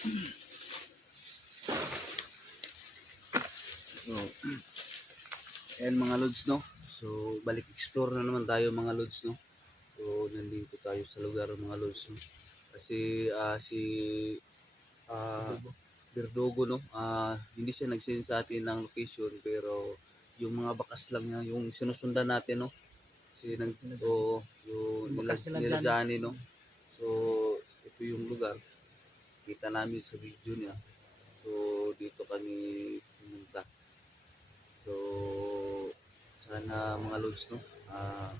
So, ayan mga lods, no? So, balik explore na naman tayo mga lods, no? So, nandito tayo sa lugar mga lods, no? Kasi si Verdugo, no? Hindi siya nag-send sa atin ng location, pero yung mga bakas lang niya, yung sinusundan natin, no? Kasi yung nila Johnny, no? So, ito yung lugar. Kita namin sa video niya. So, dito kami pumunta. So, sana mga lods, no?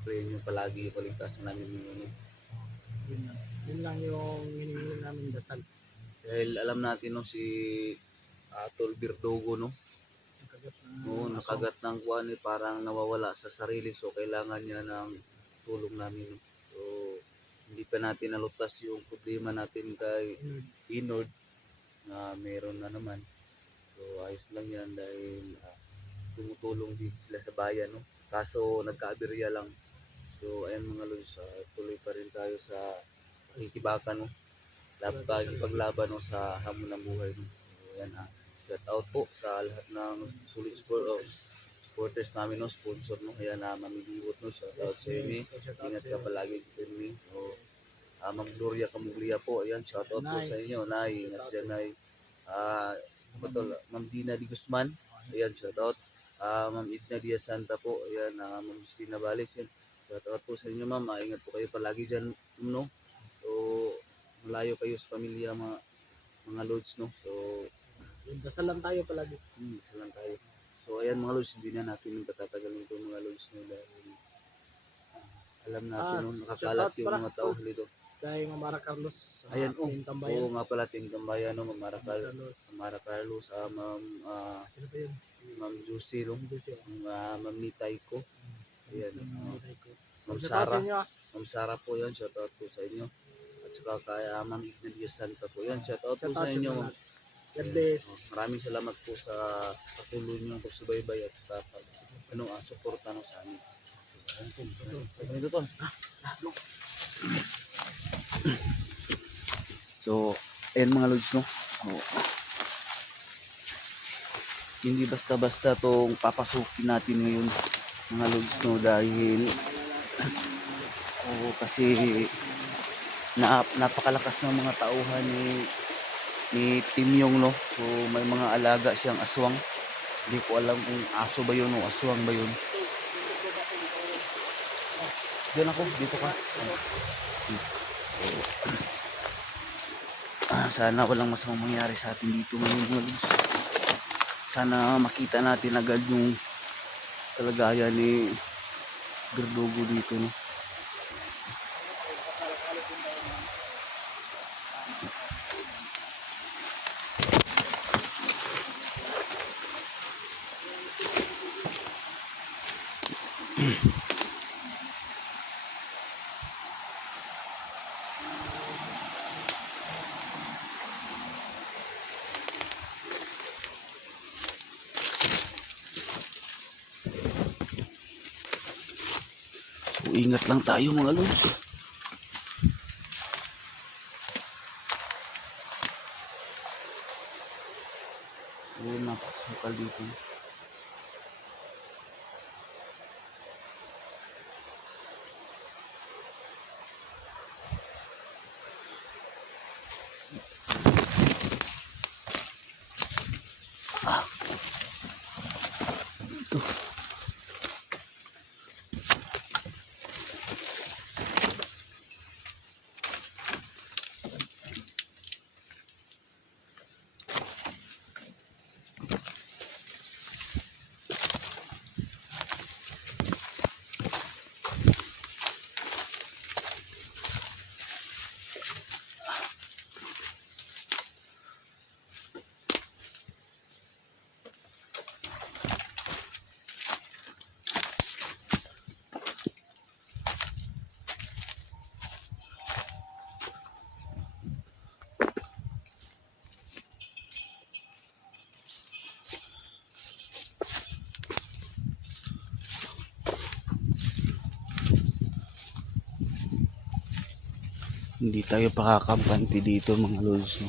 Pray nyo palagi yung kaligtasan namin ngayon, no? Yun lang yung hinihingi namin dasal. Dahil alam natin, no, si Tol Verdugo, no? Nakagat ng kuwan, parang nawawala sa sarili. So, kailangan niya ng tulong namin, no? So, hindi pa natin nalutas yung problema natin kay Inord na meron na naman. So, ayos lang yan dahil tumutulong din sila sa bayan, no? Kaso nagkaaberya lang. So ayan mga lods, tuloy pa rin tayo sa pakikibakan, no? Paglaban, no, sa hamon ng buhay, no? So ayan, shout out po sa lahat ng solid supporters namin, no? Sponsor, no? Ayan, Mamiliwot, no? Shout out sa inyo. Ingat ka palagi sa inyo. So, Ma'am Gloria Camuglia po, ayan, shout out po sa inyo. Nay, ingat dyan, Nay. Ma'am Dina Di Guzman, ayan, shout out. Ma'am Edna Diaz Santa po, ayan, Ma'am Spina Bales, yan. Shout out po sa inyo, ma'am. Ingat po kayo palagi dyan, no? So, malayo kayo sa pamilya, mga lods, no? So, dasal lang tayo palagi. Dasal lang tayo. So, ayan mga lods, hindi na natin patatagal nito mga lods, no? Dahil alam natin, no, nakakalat yung mga tao dito. Kay Mara Carlos. Ayan, oo nga pala, Team Tambayan, no? Mara Carlos, Ma'am, sino pa yun? Ma'am Juicy, no? Ma'am Nitay ko. Ayan, Ma'am Sara po yan, shout out po sa inyo. At saka kay Ma'am Edna Diaz Santa po yan, shout out po sa inyo. Maraming salamat po sa patuloy nyo pagsubaybay at saka suporta, no, sa amin. Ito to. So, ayan mga lods, no? Hindi basta-basta tong papasukin natin ngayon mga lods, no? Dahil kasi napakalakas ng mga tauhan ni Tim Yong, no? So, may mga alaga siyang aswang. Hindi ko alam kung aso ba yun o aswang ba yun. Diyan ako, dito ka. Sana walang masamang mangyari sa atin dito ngayon mga lods. Sana makita natin agad yung kalagayan ni Verdugo dito, no? So, ingat lang tayo mga lods. Napakasukal dito. Ito. Hindi tayo pakakampante dito mga lods, no?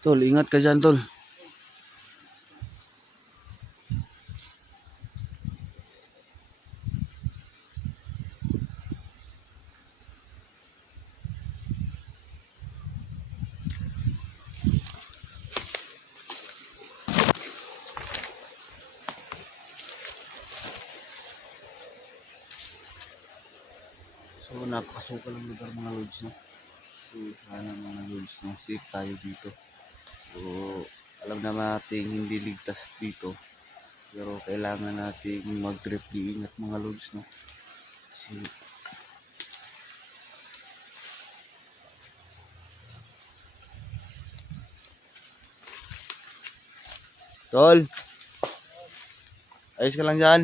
Tol, ingat ka dyan, tol. So, napakasukal ng lugar mga lods, no? So, sana mga lods, no? Safe tayo dito. So, alam naman natin hindi ligtas dito. Pero kailangan natin mag-trip di ingat mga lods, no? Kasi, tol, ayos ka lang dyan.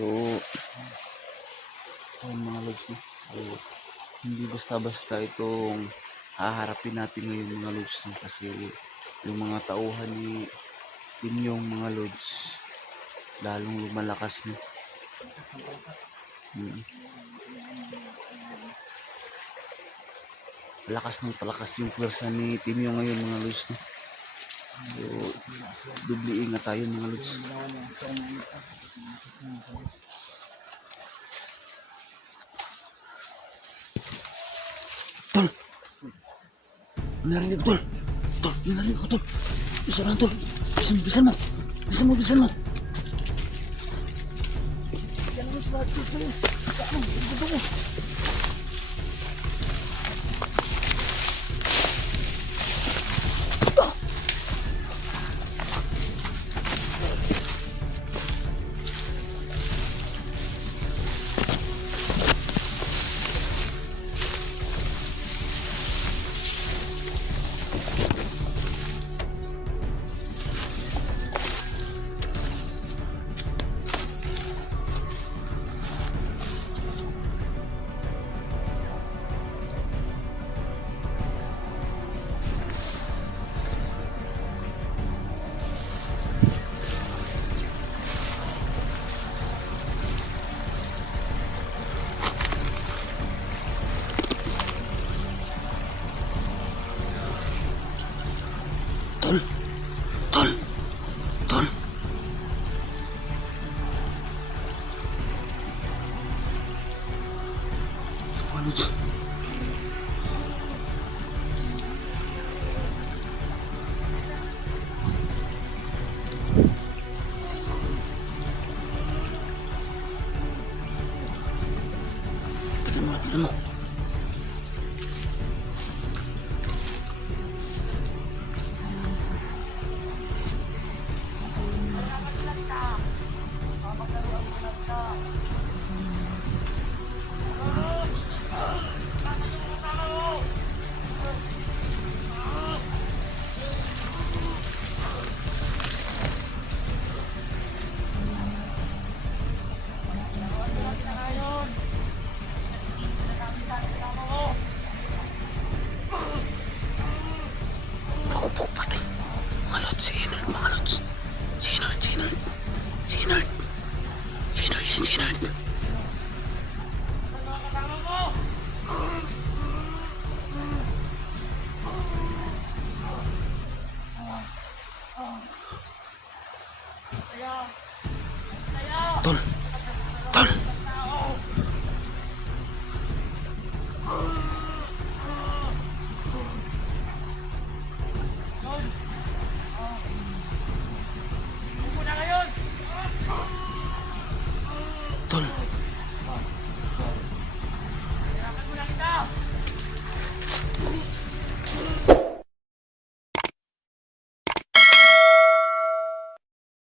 So, mga lods, no? So, hindi basta-basta itong haharapin natin ngayon mga lods, no? Kasi yung mga tauhan ni Timyong mga lods lalong lumalakas, no? Palakas yung pwersa ni Timyong ngayon mga lods, no? So, dubli ingat tayo mga lods. Tol! Narinig, tol! Tol! Narinig ko, tol! Bisa lang, tol! Bisan mo! Bisan mo! Isa naman sa lahat ko sa'yo. Saan? Gusto mo. Tol! Tol! Tol! Mga lods. Tignan mo. Tol. Tol.